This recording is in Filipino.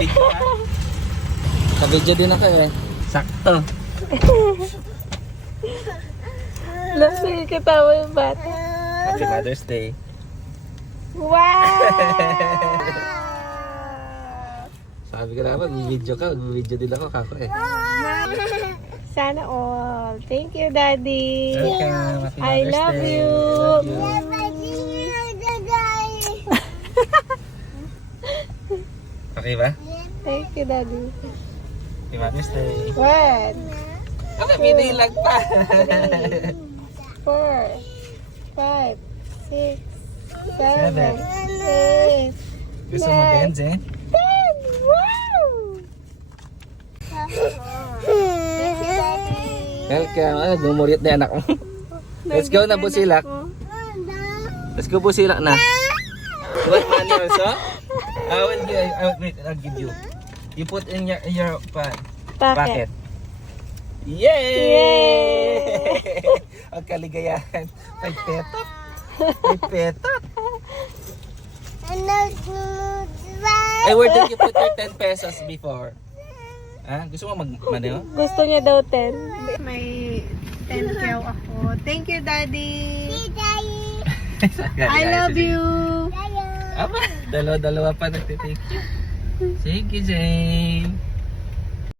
Video ka? Ka-video din ako eh. Sakto. Lasing katawa yung bata. Happy Mother's Day. Wow! Sabi ko naman, video ka. Video din ako kako eh. Sana all. Thank you, Daddy. Welcome. Happy I Mother's love Day. you. I love you. Okay ba? Thank you, Daddy. Happy Mother's Day. 1, Okay, binilag pa. 4, 5, 6, 7, 8, Gusto mo din, Jen? 10. Wow! Thank you, Daddy. Welcome. Ah, gumurit na anak mo. Let's go na, Busilak. Let's go, Busilak na. You want money also? I'll give you. You put in your Packet. Yay! Ang kaligayahan. Ay, petot. Ay, petot. Ay, where did you put your 10 pesos before? Ah, gusto mo mag-mano? Gusto niya daw 10. May 10 kyaw ako. Thank you, Daddy. I love you. Aba, dalawa-dalawa pa nagtitake. Sige, Jane.